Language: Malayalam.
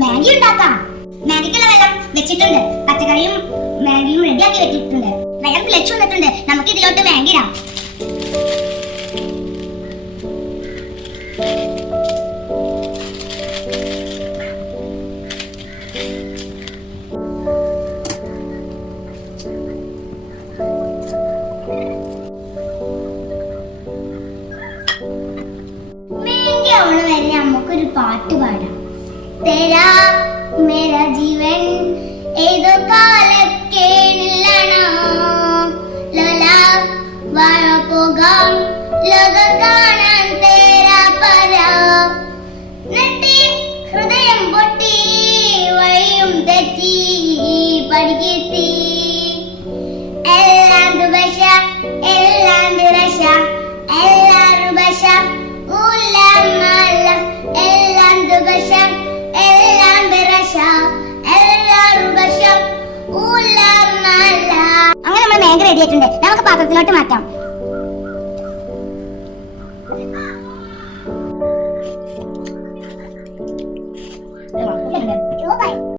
മാഗി ഉണ്ടാക്കാം. മാഗിക്കുള്ള വെള്ളം വെച്ചിട്ടുണ്ട്. പച്ചക്കറിയും മാഗിയും റെഡിയാക്കി വെച്ചിട്ടുണ്ട്. വെള്ളം തിളച്ചു വന്നിട്ടുണ്ട്. നമുക്ക് ഇതിലോട്ട് മാഗി ഇടാം. മാഗി ആവണ വരെ നമുക്കൊരു പാട്ട് പാടാം. तेरा मेरा जीवन ഏതോ കാലക്കേണിലാണോ ലോല വാഴ പോകാം ലോകം കാണാൻ തേരാ പരാ നെട്ടി ഹൃദയം പൊട്ടി വഴിയും തെറ്റി പഠിക്കെത്തി എല്ലാം ദുബശ എല്ലാം ദുരശ എല്ലാം ബശ ഉലമല എല്ലാം ദുബശ അങ്ങനെ നമ്മൾ മാഗി റെഡി ആയിട്ടുണ്ട്. നമുക്ക് പാത്രത്തിലോട്ട് മാറ്റാം.